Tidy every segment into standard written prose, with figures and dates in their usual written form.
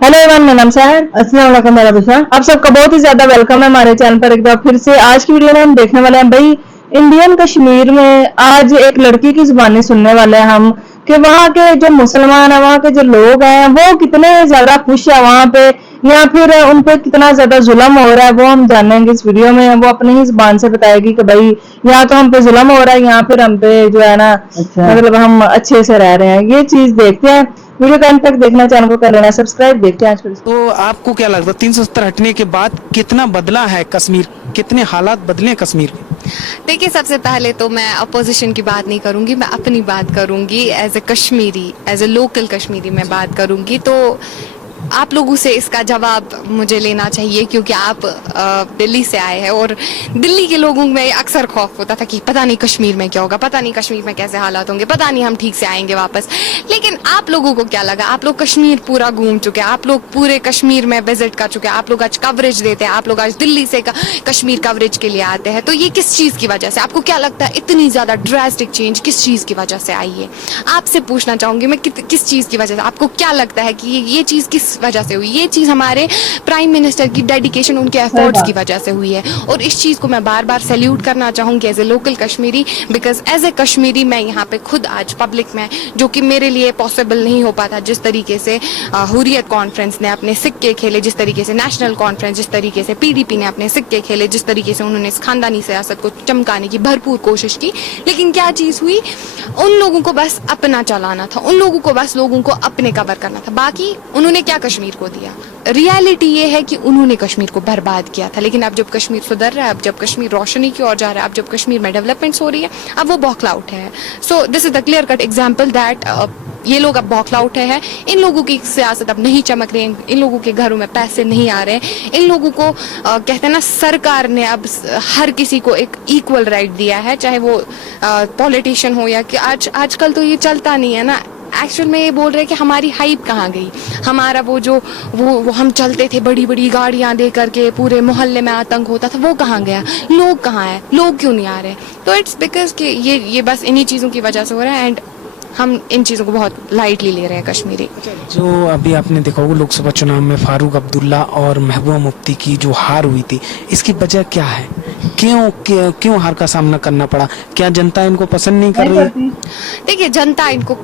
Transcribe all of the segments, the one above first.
Hello everyone, मेरा नाम शाहिद। अस्सलाम वालेकुम मेरा बिशा। आप सबका बहुत ही ज्यादा वेलकम है हमारे चैनल पर एक बार फिर से। आज की वीडियो में हम देखने वाले हैं भाई इंडियन कश्मीर में आज एक लड़की की जुबानी सुनने वाले हैं हम कि वहाँ के जो मुसलमान है, वहाँ के जो लोग हैं वो कितने ज्यादा खुश है वहाँ पे, या फिर उन पे कितना ज्यादा जुल्म हो रहा है, वो हम जानेंगे इस वीडियो में। वो अपनी ही जुबान से बताएगी कि भाई यहाँ तो हम पे जुल्म हो रहा है, यहाँ फिर हम पे जो है ना मतलब हम अच्छे से रह रहे हैं। ये चीज देखते हैं, वीडियो का अंत तक देखना, चैनल को कर लेना सब्सक्राइब। देखते हैं आज फिर। तो आपको क्या लगता है 370 हटने के बाद कितना बदला है कश्मीर, कितने हालात बदले हैं कश्मीर के? देखिए, सबसे पहले तो मैं अपोजिशन की बात नहीं करूंगी, मैं अपनी बात करूंगी as a Kashmiri, as a local Kashmiri मैं बात करूंगी। तो आप लोगों से इसका जवाब मुझे लेना चाहिए क्योंकि आप दिल्ली से आए हैं और दिल्ली के लोगों में अक्सर खौफ होता था कि पता नहीं कश्मीर में क्या होगा, पता नहीं कश्मीर में कैसे हालात होंगे, पता नहीं हम ठीक से आएंगे वापस। लेकिन आप लोगों को क्या लगा? आप लोग कश्मीर पूरा घूम चुके हैं, आप लोग पूरे कश्मीर में विजिट कर चुके हैं, आप लोग आज कवरेज देते हैं, आप लोग आज दिल्ली से कश्मीर कवरेज के लिए आते हैं। तो ये किस चीज़ की वजह से, आपको क्या लगता है इतनी ज़्यादा ड्रास्टिक चेंज किस चीज़ की वजह से आई है? आपसे पूछना चाहूँगी मैं, किस चीज़ की वजह से आपको क्या लगता है कि ये चीज़ किस वजह से हुई? ये चीज़ हमारे प्राइम मिनिस्टर की डेडिकेशन, उनके एफर्ट्स की वजह से हुई है। और इस चीज़ को मैं बार बार सैल्यूट करना चाहूँगी as a local Kashmiri, because as a Kashmiri मैं यहाँ पे खुद आज पब्लिक में, जो कि मेरे लिए पॉसिबल नहीं हो पाता, जिस तरीके से हुर्रियत कॉन्फ्रेंस ने अपने सिक्के खेले, जिस तरीके से नेशनल कॉन्फ्रेंस, जिस तरीके से PDP ने अपने सिक्के खेले, जिस तरीके से उन्होंने इस खानदानी सियासत को चमकाने की भरपूर कोशिश की, लेकिन क्या चीज़ हुई? उन लोगों को बस अपना चलाना था, उन लोगों को बस लोगों को अपने कवर करना था। बाकी उन्होंने क्या कश्मीर को दिया? रियलिटी ये है कि उन्होंने कश्मीर को बर्बाद किया था। लेकिन अब जब कश्मीर सुधर रहा है, अब जब कश्मीर रोशनी की ओर जा रहा है, अब जब कश्मीर में डेवलपमेंट्स हो रही है, अब वो बौखलाउट है। So this is the clear cut example that ये लोग अब बौखलाउट है। इन लोगों की सियासत अब नहीं चमक रही है, इन लोगों के घरों में पैसे नहीं आ रहे हैं, इन लोगों को कहते हैं ना, सरकार ने अब हर किसी को एक इक्वल राइट दिया है, चाहे वो पॉलिटिशियन हो या कि आजकल तो ये चलता नहीं है ना। एक्चुअल में ये बोल रहे हैं कि हमारी हाइप कहाँ गई, हमारा वो हम चलते थे बड़ी बड़ी गाड़ियाँ दे करके, पूरे मोहल्ले में आतंक होता था, वो कहाँ गया? लोग कहाँ हैं? लोग क्यों नहीं आ रहे? तो इट्स बिकॉज कि ये बस इन्हीं चीज़ों की वजह से हो रहा है एंड हम इन चीज़ों को बहुत लाइटली ले रहे हैं कश्मीरी। जो अभी आपने देखा होगा लोकसभा चुनाव में फारूक अब्दुल्ला और महबूबा मुफ्ती की जो हार हुई थी, इसकी वजह क्या है? क्यों हार का सामना करना पड़ा? क्या जनता इनको पसंद नहीं कर रही है? देखिए, जनता इनको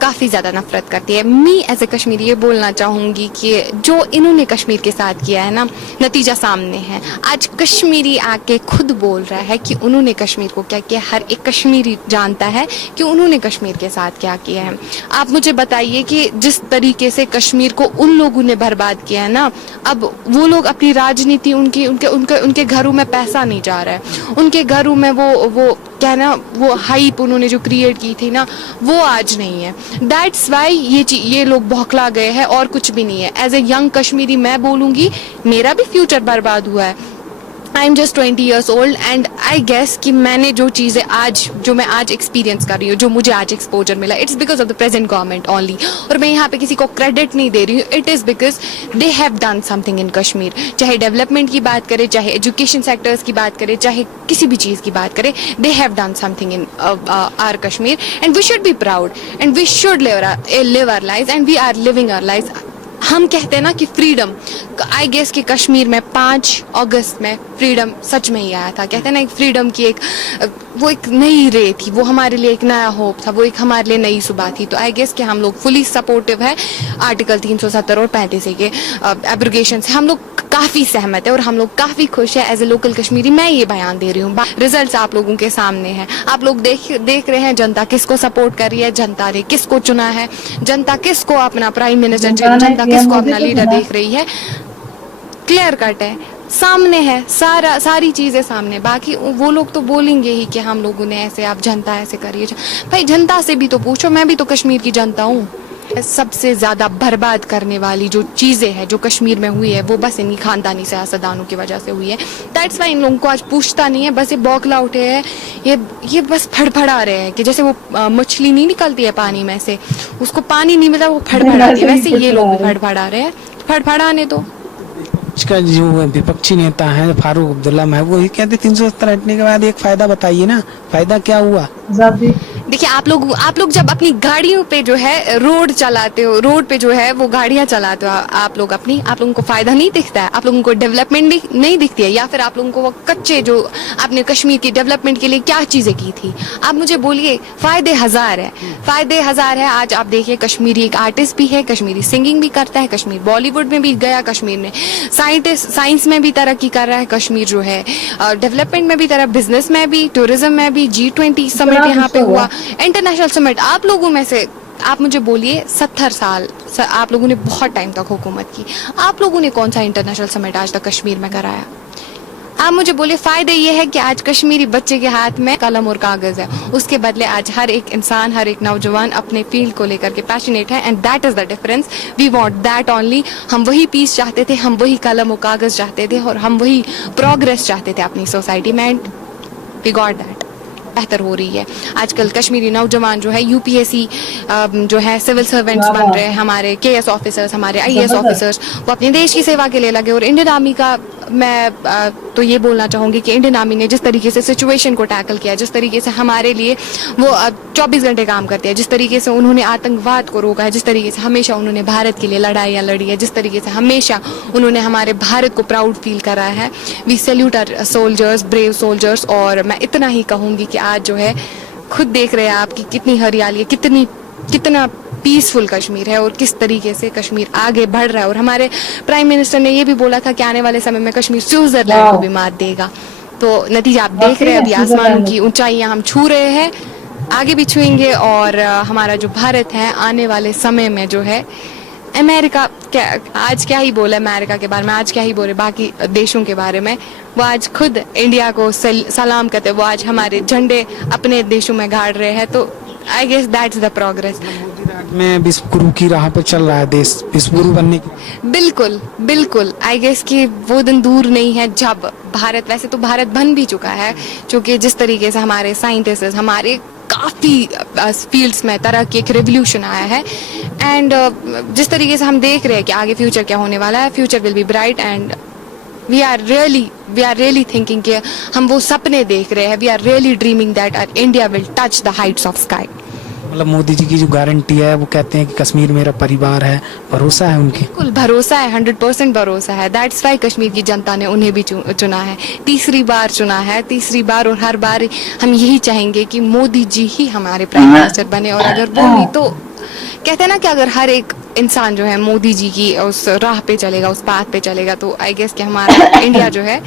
काफ़ी ज़्यादा नफरत करती है। मी एज ए कश्मीरी ये बोलना चाहूँगी कि जो इन्होंने कश्मीर के साथ किया है ना, नतीजा सामने है। आज कश्मीरी आके खुद बोल रहा है कि उन्होंने कश्मीर को क्या किया। हर एक कश्मीरी जानता है कि उन्होंने कश्मीर के साथ क्या किया है। आप मुझे बताइए कि जिस तरीके से कश्मीर को उन लोगों ने बर्बाद किया है ना, अब वो लोग अपनी राजनीति, उनके घरों में पैसा नहीं जा रहा है, उनके घरों में वो क्या ना, वो हाइप उन्होंने जो क्रिएट की थी ना, वो आज नहीं है। दैट्स वाई ये लोग बौखला गए हैं और कुछ भी नहीं है। एज ए यंग कश्मीरी मैं बोलूँगी, मेरा भी फ्यूचर बर्बाद हुआ है। I am just 20 years old and I guess कि मैंने जो मैं आज एक्सपीरियंस कर रही हूँ, जो मुझे आज एक्सपोजर मिला, it's because of the present government only. और मैं यहाँ पे किसी को क्रेडिट नहीं दे रही हूँ, it is because they have done something इन कश्मीर। चाहे डेवलपमेंट की बात करें, चाहे एजुकेशन सेक्टर्स की बात करें, चाहे किसी भी चीज़ की बात करें, they have done something in our Kashmir and we should be proud and we should live our life and we are living our life. हम कहते हैं ना कि फ्रीडम, आई गेस कि कश्मीर में 5 अगस्त में फ्रीडम सच में ही आया था। कहते हैं ना, एक फ्रीडम की वो एक नई रे थी, वो हमारे लिए एक नया होप था, वो एक हमारे लिए नई सुबह थी। तो आई गेस कि हम लोग फुली सपोर्टिव है आर्टिकल 370 और 35A के एब्रोगेशन से। हम लोग काफ़ी सहमत है और हम लोग काफ़ी खुश है। एज ए लोकल कश्मीरी मैं ये बयान दे रही हूँ, रिजल्ट्स आप लोगों के सामने हैं, आप लोग देख रहे हैं जनता किसको सपोर्ट कर रही है, जनता ने किसको चुना है, जनता किसको अपना प्राइम मिनिस्टर, जनता किसको अपना लीडर देख रही है। क्लियर कट है, सामने है, सारी चीज़ें सामने। बाकी वो लोग तो बोलेंगे ही कि हम लोगों ने ऐसे, आप जनता ऐसे करिए। भाई जनता से भी तो पूछो, मैं भी तो कश्मीर की जनता हूँ। सबसे ज़्यादा बर्बाद करने वाली जो चीज़ें हैं जो कश्मीर में हुई है, वो बस इन्हीं खानदानी सियासतदानों की वजह से हुई है। दैट्स वाई इन लोगों को आज पूछता नहीं है, बस ये बौखला उठे हैं, ये बस फड़फड़ा रहे हैं कि जैसे वो मछली नहीं निकलती है पानी में से, उसको पानी नहीं मिलता, वो फड़फड़ाती है, वैसे ये लोग भी फड़फड़ा रहे हैं। फड़फड़ाने दो। इसका जो विपक्षी नेता है फारूक अब्दुल्ला महबूब, वही कहते 370 हटने के बाद एक फायदा बताइए ना, फायदा क्या हुआ? देखिए आप लोग जब अपनी गाड़ियों पे जो है रोड चलाते हो, रोड पे जो है वो गाड़ियां चलाते हो आप लोगों को फायदा नहीं दिखता है, आप लोगों को डेवलपमेंट नहीं दिखती है, या फिर आप लोगों को वो कच्चे जो आपने कश्मीर की डेवलपमेंट के लिए क्या चीजें की थी, आप मुझे बोलिए। फायदे हजार है। आज आप देखिए कश्मीरी एक आर्टिस्ट भी है, कश्मीरी सिंगिंग भी करता है, कश्मीर बॉलीवुड में भी गया, कश्मीर में साइंस में भी तरक्की कर रहा है, कश्मीर जो है डेवलपमेंट में भी बिजनेस में भी, टूरिज्म में भी, G20 समिट यहाँ पे हुआ, इंटरनेशनल समिट। आप लोगों में से आप मुझे बोलिए 70 साल आप लोगों ने बहुत टाइम तक हुकूमत की, आप लोगों ने कौन सा इंटरनेशनल समिट आज तक कश्मीर में कराया? आप मुझे बोलिए। फायदे ये है कि आज कश्मीरी बच्चे के हाथ में कलम और कागज है, उसके बदले आज हर एक इंसान, हर एक नौजवान अपने फील्ड को लेकर के पैशनेट है, and that is the difference. We want that only. हम वही पीस चाहते थे, हम वही कलम और कागज चाहते थे, और हम वही प्रोग्रेस चाहते थे अपनी सोसाइटी में, एंड वी गॉट दैट। बेहतर हो रही है आजकल। कश्मीरी नौजवान जो है UPSC जो है सिविल सर्वेंट्स बन रहे हैं, हमारे KS ऑफिसर्स, हमारे IAS ऑफिसर्स, वो अपने देश की सेवा के लिए लगे। और इंडियन आर्मी का मैं तो ये बोलना चाहूँगी कि इंडियन आर्मी ने जिस तरीके से सिचुएशन को टैकल किया, जिस तरीके से हमारे लिए वो 24 घंटे काम करते हैं, जिस तरीके से उन्होंने आतंकवाद को रोका है, जिस तरीके से हमेशा उन्होंने भारत के लिए लड़ाइयाँ लड़ी है, जिस तरीके से हमेशा उन्होंने हमारे भारत को प्राउड फील करा है। We salute our soldiers, brave soldiers. और मैं इतना ही कहूँगी कि आज जो है खुद देख रहे हैं आप कि कितनी हरियाली है, कितना पीसफुल कश्मीर है, और किस तरीके से कश्मीर आगे बढ़ रहा है। और हमारे प्राइम मिनिस्टर ने ये भी बोला था कि आने वाले समय में कश्मीर स्विट्जरलैंड को भी मात देगा। तो नतीजा आप देख रहे हैं, अभी आसमानों की ऊंचाइयां हम छू रहे हैं, आगे भी छुएंगे। और हमारा जो भारत है आने वाले समय में जो है, अमेरिका आज क्या ही बोले अमेरिका के बारे में, आज क्या ही बोले बाकी देशों के बारे में, वो आज खुद इंडिया को सलाम करते, वो आज हमारे झंडे अपने देशों में गाड़ रहे हैं। तो I guess that's the progress. में विश्व गुरु की राह पर चल रहा है देश, विश्व गुरु बनने की। बिल्कुल आई गेस कि वो दिन दूर नहीं है जब भारत, वैसे तो भारत बन भी चुका है, क्योंकि जिस तरीके से हमारे साइंटिस्ट, हमारे काफ़ी फील्ड्स में तरक्की, एक रेवोल्यूशन आया है। एंड जिस तरीके से हम देख रहे हैं कि आगे फ्यूचर क्या होने वाला है, future will be bright, and we are really thinking कि हम वो सपने देख रहे हैं, we are really dreaming that our India will touch the heights of sky. मतलब मोदी जी की जो गारंटी है, वो कहते हैं कि कश्मीर मेरा परिवार है, भरोसा है उनके? बिल्कुल भरोसा है, 100% भरोसा है। दैट्स वाई कश्मीर की जनता ने उन्हें भी चुना है, तीसरी बार, और हर बार हम यही चाहेंगे कि मोदी जी ही हमारे प्राइम मिनिस्टर बने। और अगर वो नहीं तो कहते हैं ना कि अगर हर एक इंसान जो है मोदी जी की उस राह पे चलेगा, उस पाथ पे चलेगा, तो आई गेस कि हमारा इंडिया जो है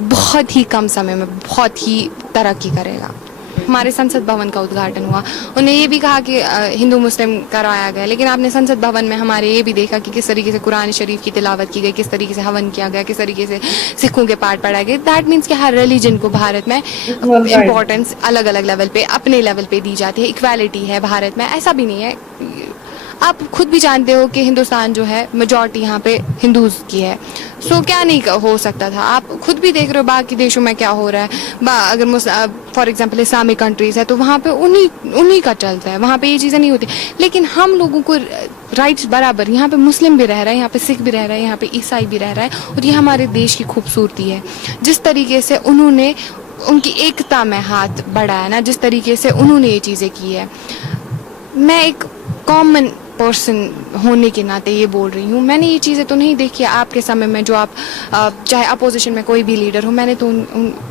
बहुत ही कम समय में बहुत ही तरक्की करेगा। हमारे संसद भवन का उद्घाटन हुआ, उन्हें ये भी कहा कि हिंदू मुस्लिम कराया गया, लेकिन आपने संसद भवन में हमारे ये भी देखा कि किस तरीके से कुरान शरीफ की तिलावत की गई, किस तरीके से हवन किया गया, किस तरीके से सिखों के पाठ पढ़ाए गए। दैट मीन्स कि हर रिलीजन को भारत में इम्पोर्टेंस अलग अलग लेवल पे, अपने लेवल पे दी जाती है। इक्वालिटी है भारत में, ऐसा भी नहीं है। आप खुद भी जानते हो कि हिंदुस्तान जो है मेजॉरिटी यहाँ पे हिंदूज की है, सो क्या नहीं हो सकता था। आप खुद भी देख रहे हो बाकी देशों में क्या हो रहा है। अगर फॉर एग्जांपल इस्लामिक कंट्रीज है तो वहाँ पे उन्हीं का चलता है, वहाँ पे ये चीज़ें नहीं होती। लेकिन हम लोगों को राइट्स बराबर, यहाँ पे मुस्लिम भी रह रहा है, यहाँ पे सिख भी रह रहा है, यहाँ पे ईसाई भी रह रहा है, और ये हमारे देश की खूबसूरती है। जिस तरीके से उन्होंने उनकी एकता में हाथ बढ़ाया ना, जिस तरीके से उन्होंने ये चीज़ें की है, मैं एक कॉमन पर्सन होने के नाते ये बोल रही हूँ। मैंने ये चीज़ें तो नहीं देखी है आपके समय में, जो आप चाहे अपोजिशन में कोई भी लीडर हो, मैंने तो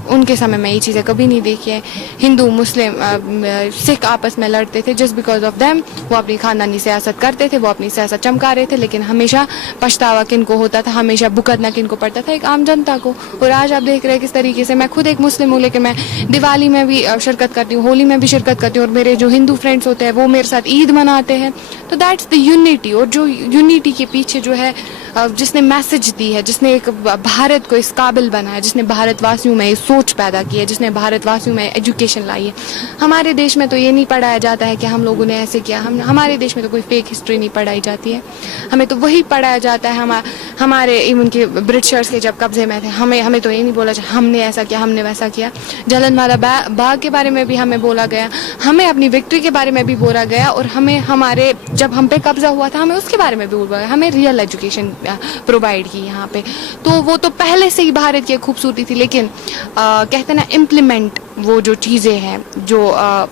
उनके समय में ये चीज़ें कभी नहीं देखी है। हिंदू मुस्लिम सिख आपस में लड़ते थे, जस्ट बिकॉज ऑफ देम। वो अपनी खानदानी सियासत करते थे, वो अपनी सियासत चमका रहे थे, लेकिन हमेशा पछतावा किन को होता था, हमेशा भुगतना किन को पड़ता था, एक आम जनता को। और आज आप देख रहे हैं किस तरीके से, मैं खुद एक मुस्लिम हूँ, लेकिन मैं दिवाली में भी शिरकत करती हूँ, होली में भी शिरकत करती हूँ, और मेरे जो हिंदू फ्रेंड्स होते हैं वो मेरे साथ ईद मनाते हैं। तो दैट्स द यूनिटी। और जो यूनिटी के पीछे जो है, जिसने मैसेज दी है, जिसने एक भारत को इस काबिल बनाया, जिसने भारतवासियों में ये सोच पैदा की है, जिसने भारतवासियों में एजुकेशन लाई है। हमारे देश में तो ये नहीं पढ़ाया जाता है कि हम लोगों ने ऐसे किया, हमारे देश में तो कोई फेक हिस्ट्री नहीं पढ़ाई जाती है। हमें तो वही पढ़ाया जाता है। हमारे इवन के ब्रिटिशर्स के जब कब्जे में थे, हमें तो ये नहीं बोला हमने ऐसा किया, हमने वैसा किया। जलियांवाला बाग के बारे में भी हमें बोला गया, हमें अपनी विक्ट्री के बारे में भी बोला गया, और हमें हमारे जब हम पे कब्जा हुआ था हमें उसके बारे में भी बोला गया। हमें रियल एजुकेशन प्रोवाइड की यहाँ पे, तो वो तो पहले से ही भारत की खूबसूरती थी, लेकिन कहते हैं ना इम्प्लीमेंट वो जो चीज़ें हैं जो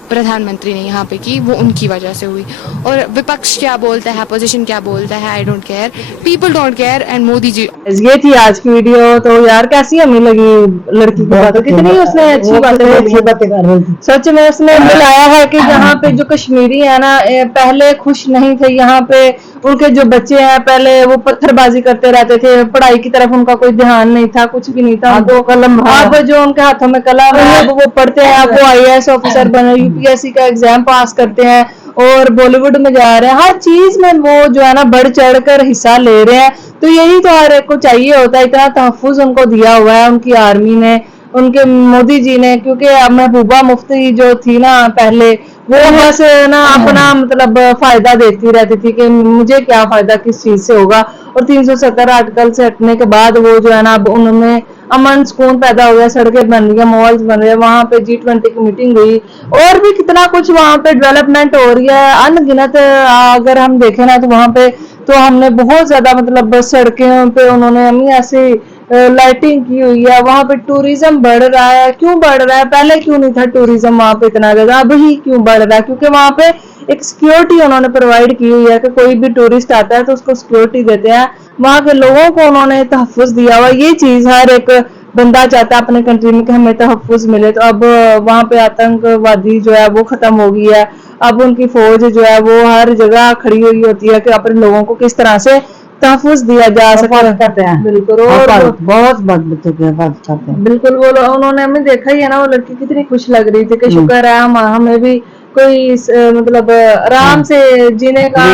प्रधानमंत्री ने यहाँ पे की वो उनकी वजह से हुई। और विपक्ष क्या बोलता है, अपोजिशन क्या बोलता है, I don't care, people don't care, and Modi ji. ये थी आज की वीडियो। तो यार कैसी हमें लगी लड़की की बात, कितनी उसने अच्छी बातें कर रही थी। सच में उसने मिलाया है कि यहाँ पे जो कश्मीरी है ना पहले खुश नहीं थे, यहाँ पे उनके जो बच्चे हैं पहले वो पत्थरबाजी करते रहते थे, पढ़ाई की तरफ उनका कोई ध्यान नहीं था, कुछ भी नहीं था उनको। कलम अब जो उनके हाथों में कलम है अब वो पढ़ते हैं, अब वो IAS ऑफिसर बने, UPSC का एग्जाम पास करते हैं और बॉलीवुड में जा रहे हैं, हर चीज में वो जो है ना बढ़ चढ़ कर हिस्सा ले रहे हैं। तो यही तो हर एक को चाहिए होता है, इतना तहफ्फुज उनको दिया हुआ है उनकी आर्मी ने, उनके मोदी जी ने। क्योंकि महबूबा मुफ्ती जो थी ना पहले, वो बस ना अपना मतलब फायदा देती रहती थी कि मुझे क्या फायदा किस चीज से होगा। और 370 आर्टिकल से हटने के बाद वो जो है ना अब उन्होंने अमन सुकून पैदा हो गया, सड़कें बन रही है, मॉल्स बन रहे हैं, वहां पे G20 की मीटिंग हुई और भी कितना कुछ वहां पे डेवलपमेंट हो रही है अनगिनत। अगर हम देखें ना तो वहां पे तो हमने बहुत ज्यादा मतलब सड़कों पे उन्होंने हमें ऐसे लाइटिंग की हुई है, वहां पे टूरिज्म बढ़ रहा है। क्यों बढ़ रहा है, पहले क्यों नहीं था टूरिज्म वहां पे इतना ज्यादा, अब ही क्यों बढ़ रहा है? क्योंकि वहां पे एक सिक्योरिटी उन्होंने प्रोवाइड की हुई है कि कोई भी टूरिस्ट आता है तो उसको सिक्योरिटी देते हैं, वहां के लोगों को उन्होंने तहफ्फुज दिया हुआ। ये चीज हर एक बंदा चाहता है अपने कंट्री में कि हमें तहफ्फुज मिले। तो अब वहां पे आतंकवादी जो है वो खत्म हो गई है, अब उनकी फौज जो है वो हर जगह खड़ी हुई होती है कि अपने लोगों को किस तरह से तहफ्फुज दिया जा सकता है। बिल्कुल, और बहुत बच्चों के करते हैं। बिल्कुल, वो उन्होंने हमें देखा ही है ना, वो लड़की कितनी खुश लग रही थी कि शुक्र है हमें भी कोई मतलब आराम से जीने का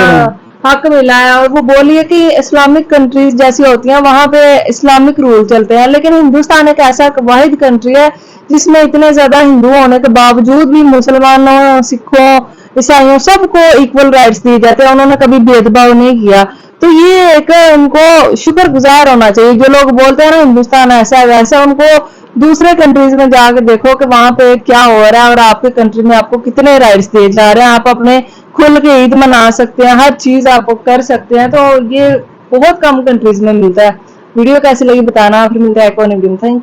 हक मिला है। और वो बोली है कि इस्लामिक कंट्रीज जैसी होती हैं वहां पे इस्लामिक रूल चलते हैं, लेकिन हिंदुस्तान एक ऐसा वाहिद कंट्री है जिसमें इतने ज्यादा हिंदू होने के बावजूद भी मुसलमानों, सिखों, ईसाइयों सबको इक्वल राइट्स दिए जाते हैं, उन्होंने कभी भेदभाव नहीं किया। तो ये एक उनको शुक्रगुजार होना चाहिए। जो लोग बोलते हैं ना हिंदुस्तान ऐसा है वैसा, उनको दूसरे कंट्रीज में जाकर देखो कि वहां पे क्या हो रहा है और आपके कंट्री में आपको कितने राइट्स दिए जा रहे हैं, आप अपने खुल के ईद मना सकते हैं, हर चीज आप कर सकते हैं। तो ये बहुत कम कंट्रीज में मिलता है। वीडियो कैसी लगी बताना, फिर मिलता है एक और वीडियो में। Thank you.